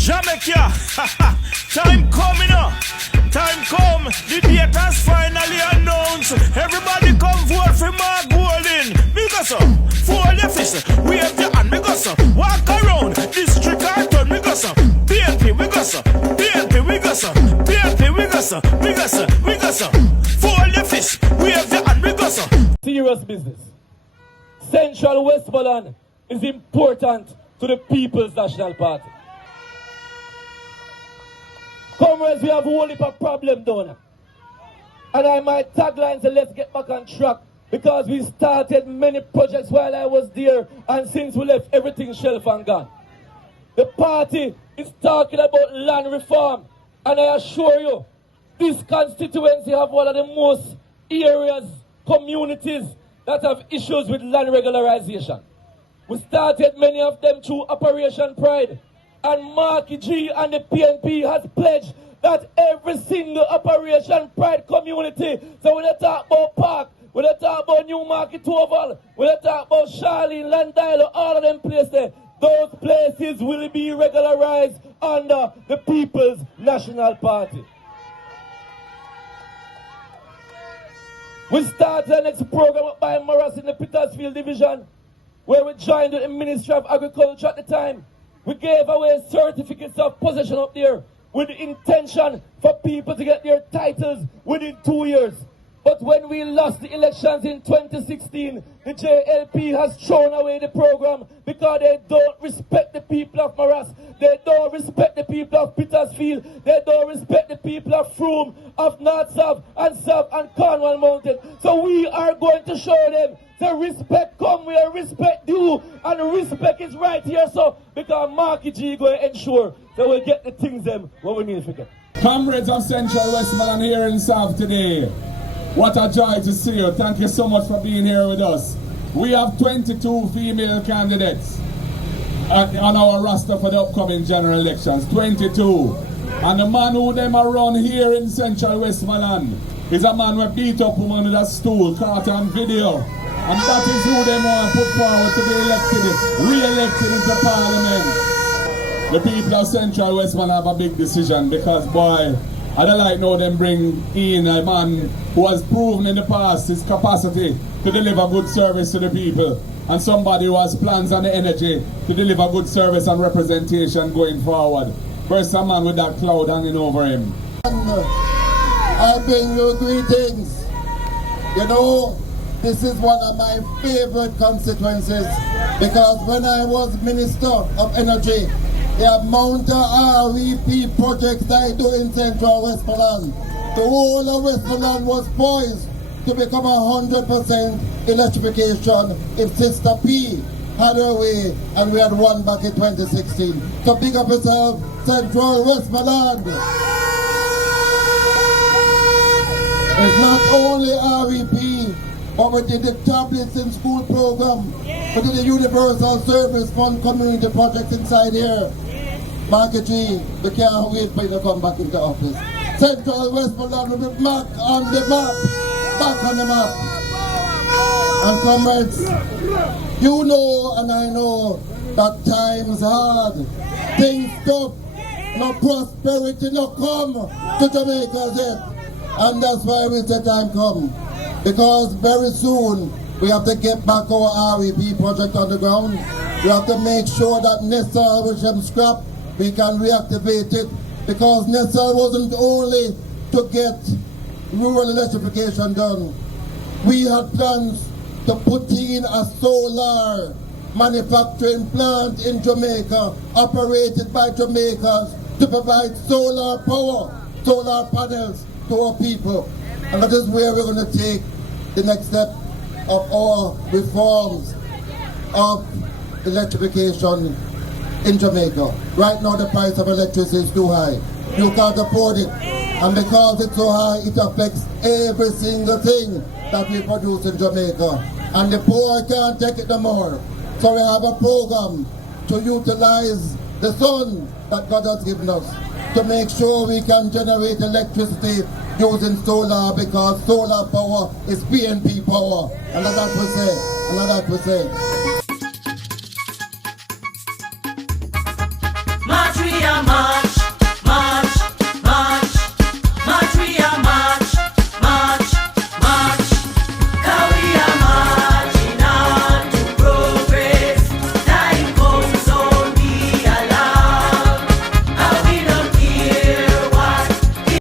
Jamaica, time coming up. Time come, the date has finally announced. Everybody come vote for Mark Golden. Because fold your fist, wave your hand, because walk around, district carton, because PNP, because PNP, because PNP, because fold your fist, wave your hand, because serious business. Central Westmoreland is important to the People's National Party. Comrades, we have a whole heap of problem down there. And my tagline said, let's get back on track, because we started many projects while I was there, and since we left, everything shelf and gone. The party is talking about land reform, and I assure you, this constituency have one of the most areas, communities that have issues with land regularization. We started many of them through Operation Pride. And Marky G and the PNP has pledged that every single Operation Pride community, so when they talk about Park, when they talk about Newmarket Oval, when they talk about Charlene, Landile, all of them places, those places will be regularized under the People's National Party. We started the next program up by Morris in the Petersfield Division, where we joined the Ministry of Agriculture at the time. We gave away certificates of possession up there with the intention for people to get their titles within 2 years. But when we lost the elections in 2016, the JLP has thrown away the program because they don't respect the people of Morris. They don't respect the people of Petersfield. They don't respect the people of Frome, of North South and Cornwall Mountain. So we are going to show them the respect come where respect due, and respect is right here. So because Marky G going to ensure that we'll get the things them what we need to get. Comrades of Central Westmoreland here in South today. What a joy to see you. Thank you so much for being here with us. We have 22 female candidates on our roster for the upcoming general elections. 22. And the man who them are run here in Central Westmoreland is a man who beat up woman with a stool, caught on video. And that is who they want to put forward to be elected, re-elected into Parliament. The people of Central Westmoreland have a big decision, because boy, I don't like know them bring in a man who has proven in the past his capacity to deliver good service to the people, and somebody who has plans and the energy to deliver good service and representation going forward. First, a man with that cloud hanging over him. I bring you greetings. You know, this is one of my favorite constituencies, because when I was Minister of Energy, the amount of REP projects I do in Central Westmoreland, the whole of Westmoreland was poised to become 100% electrification if Sister P had her way and we had won back in 2016. So big up yourself, Central Westmoreland. It's not only REP, but we did the tablets in school program, we did the Universal Service Fund community project inside here. Marky G, we can't wait for you to come back into office. Central Westmoreland will be back on the map, back on the map. And comrades, you know and I know that time's hard, things tough, no prosperity no come to Jamaica yet. And that's why we say time come. Because very soon we have to get back our REP project on the ground. We have to make sure that Nessa, which I'm scrap, we can reactivate it, because Nessa wasn't only to get rural electrification done. We had plans to put in a solar manufacturing plant in Jamaica, operated by Jamaicans, to provide solar power, solar panels to our people. And that is where we're going to take the next step of our reforms of electrification in Jamaica. Right now the price of electricity is too high. You can't afford it. And because it's so high, it affects every single thing that we produce in Jamaica. And the poor can't take it no more. So we have a program to utilize the sun that God has given us to make sure we can generate electricity using solar, because solar power is PNP power. And that's what we say. And that's what we say.